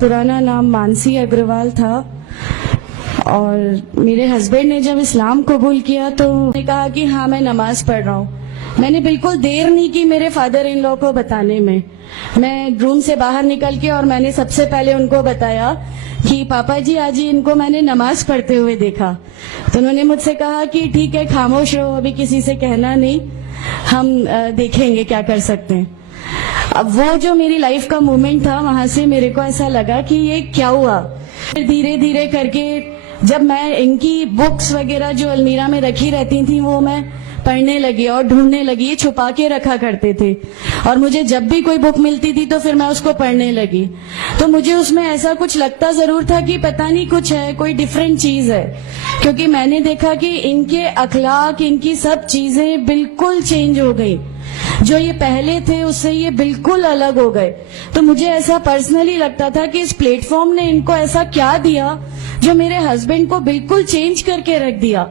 पुराना नाम मानसी अग्रवाल था और मेरे हस्बैंड ने जब इस्लाम कबूल किया तो उन्होंने कहा कि हाँ मैं नमाज पढ़ रहा हूँ। मैंने बिल्कुल देर नहीं की मेरे फादर इन लॉ को बताने में। मैं रूम से बाहर निकल के और मैंने सबसे पहले उनको बताया कि पापा जी आज ही इनको मैंने नमाज पढ़ते हुए देखा। तो उन्होंने मुझसे कहा कि ठीक है खामोश रहो, अभी किसी से कहना नहीं, हम देखेंगे क्या कर सकते हैं। अब वो जो मेरी लाइफ का मोमेंट था, वहां से मेरे को ऐसा लगा कि ये क्या हुआ। धीरे धीरे करके जब मैं इनकी बुक्स वगैरह जो अलमीरा में रखी रहती थी वो मैं पढ़ने लगी और ढूंढने लगी। ये छुपा के रखा करते थे और मुझे जब भी कोई बुक मिलती थी तो फिर मैं उसको पढ़ने लगी। तो मुझे उसमें ऐसा कुछ लगता जरूर था कि पता नहीं कुछ है, कोई डिफरेंट चीज है, क्योंकि मैंने देखा कि इनके अखलाक, इनकी सब चीजें बिल्कुल चेंज हो गई। जो ये पहले थे उससे ये बिल्कुल अलग हो गए। तो मुझे ऐसा पर्सनली लगता था कि इस प्लेटफॉर्म ने इनको ऐसा क्या दिया जो मेरे हस्बैंड को बिल्कुल चेंज करके रख दिया।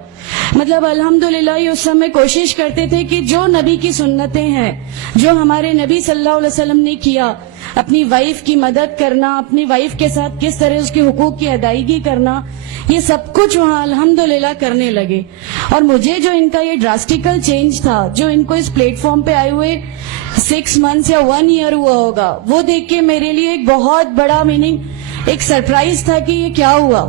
मतलब अल्हम्दुलिल्लाह ये उस समय कोशिश करते थे कि जो नबी की सुन्नतें हैं, जो हमारे नबी सल्लल्लाहु अलैहि वसल्लम ने किया, अपनी वाइफ की मदद करना, अपनी वाइफ के साथ किस तरह उसके हुकूक की अदायगी करना, ये सब कुछ वहाँ अल्हम्दुलिल्लाह करने लगे। और मुझे जो इनका ये ड्रास्टिकल चेंज था, जो इनको इस प्लेटफॉर्म पे आए हुए 6 मंथ्स या 1 ईयर हुआ होगा, वो देख के मेरे लिए एक बहुत बड़ा एक सरप्राइज था कि ये क्या हुआ।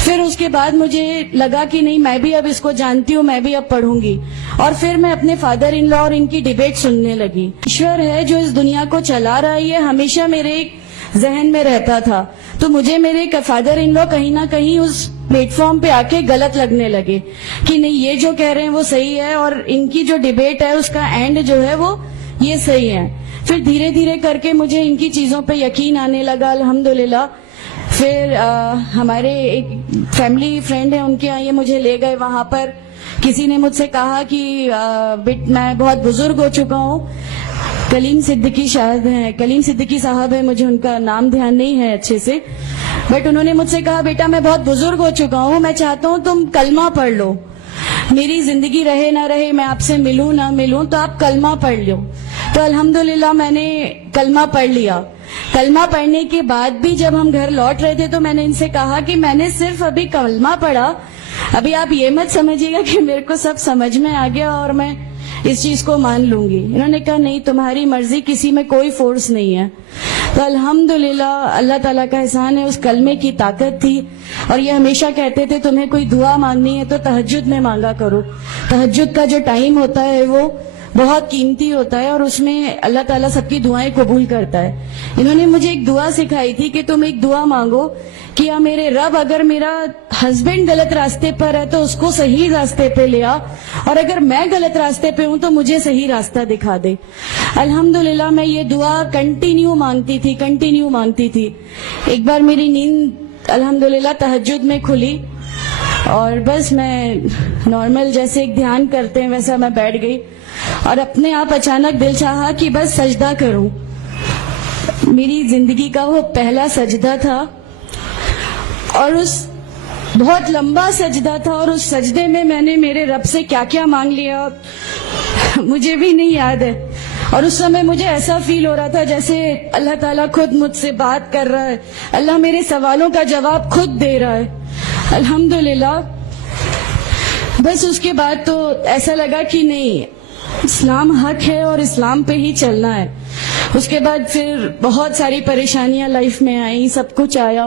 फिर उसके बाद मुझे लगा कि नहीं, मैं भी अब इसको जानती हूँ, मैं भी अब पढ़ूंगी। और फिर मैं अपने फादर इन लॉ और इनकी डिबेट सुनने लगी। ईश्वर है जो इस दुनिया को चला रहा है, ये हमेशा मेरे एक जहन में रहता था। तो मुझे मेरे फादर इन लॉ कहीं ना कहीं उस प्लेटफॉर्म पे आके गलत लगने लगे कि नहीं, ये जो कह रहे हैं वो सही है और इनकी जो डिबेट है उसका एंड जो है वो ये सही है। फिर धीरे धीरे करके मुझे इनकी चीजों पे यकीन आने लगा अल्हम्दुलिल्लाह। फिर हमारे एक फैमिली फ्रेंड है, उनके यहाँ ये मुझे ले गए। वहां पर किसी ने मुझसे कहा कि मैं बहुत बुजुर्ग हो चुका हूँ, कलीम सिद्दीकी साहब है, मुझे उनका नाम ध्यान नहीं है अच्छे से, बट उन्होंने मुझसे कहा बेटा मैं बहुत बुजुर्ग हो चुका हूँ, मैं चाहता हूँ तुम कलमा पढ़ लो, मेरी जिंदगी रहे ना रहे, मैं आपसे मिलूं ना मिलूं, तो आप कलमा पढ़ लो। तो अल्हम्दुलिल्लाह मैंने कलमा पढ़ लिया। कलमा पढ़ने के बाद भी जब हम घर लौट रहे थे तो मैंने इनसे कहा कि मैंने सिर्फ अभी कलमा पढ़ा, अभी आप ये मत समझिएगा कि मेरे को सब समझ में आ गया और मैं इस चीज को मान लूंगी। इन्होंने कहा नहीं, तुम्हारी मर्जी, किसी में कोई फोर्स नहीं है। तो अल्हम्दुलिल्लाह अल्लाह ताला का एहसान है, उस कलमे की ताकत थी। और ये हमेशा कहते थे तुम्हें कोई दुआ मांगनी है तो तहज्जुद में मांगा करो। तहज्जुद का जो टाइम होता है वो बहुत कीमती होता है और उसमें अल्लाह ताला सबकी दुआएं कबूल करता है। इन्होंने मुझे एक दुआ सिखाई थी कि तुम एक दुआ मांगो कि या मेरे रब, अगर मेरा हस्बैंड गलत रास्ते पर है तो उसको सही रास्ते पे ले आ, और अगर मैं गलत रास्ते पे हूं तो मुझे सही रास्ता दिखा दे। अल्हम्दुलिल्लाह मैं ये दुआ कंटिन्यू मांगती थी। एक बार मेरी नींद अल्हम्दुलिल्लाह तहज्जुद में खुली और बस मैं नॉर्मल जैसे एक ध्यान करते हैं वैसा मैं बैठ गई और अपने आप अचानक दिल चाहा कि बस सजदा करूं। मेरी जिंदगी का वो पहला सजदा था और उस बहुत लंबा सजदा था और उस सजदे में मैंने मेरे रब से क्या क्या मांग लिया मुझे भी नहीं याद है। और उस समय मुझे ऐसा फील हो रहा था जैसे अल्लाह ताला खुद मुझसे बात कर रहा है, अल्लाह मेरे सवालों का जवाब खुद दे रहा है। अल्हम्दुलिल्लाह बस उसके बाद तो ऐसा लगा कि नहीं, इस्लाम हक है और इस्लाम पे ही चलना है। उसके बाद फिर बहुत सारी परेशानियां लाइफ में आई, सब कुछ आया,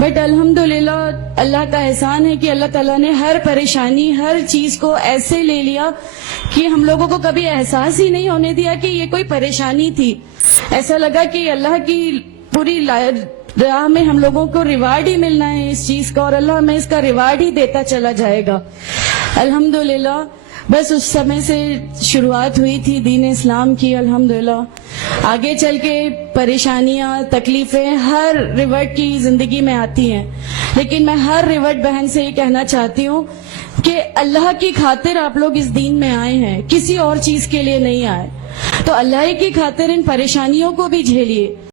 बट अल्हम्दुलिल्लाह अल्लाह का एहसान है कि अल्लाह ताला ने हर परेशानी, हर चीज को ऐसे ले लिया कि हम लोगों को कभी एहसास ही नहीं होने दिया कि ये कोई परेशानी थी। ऐसा लगा कि अल्लाह की पूरी राह में हम लोगों को रिवार्ड ही मिलना है इस चीज का और अल्लाह हमें इसका रिवार्ड ही देता चला जाएगा। अल्हम्दुलिल्लाह बस उस समय से शुरुआत हुई थी दीन इस्लाम की। अल्हम्दुलिल्लाह आगे चल के परेशानियां, तकलीफें हर रिवर्ट की जिंदगी में आती हैं, लेकिन मैं हर रिवर्ट बहन से ये कहना चाहती हूँ कि अल्लाह की खातिर आप लोग इस दीन में आए हैं, किसी और चीज के लिए नहीं आए। तो अल्लाह की खातिर इन परेशानियों को भी झेलिए।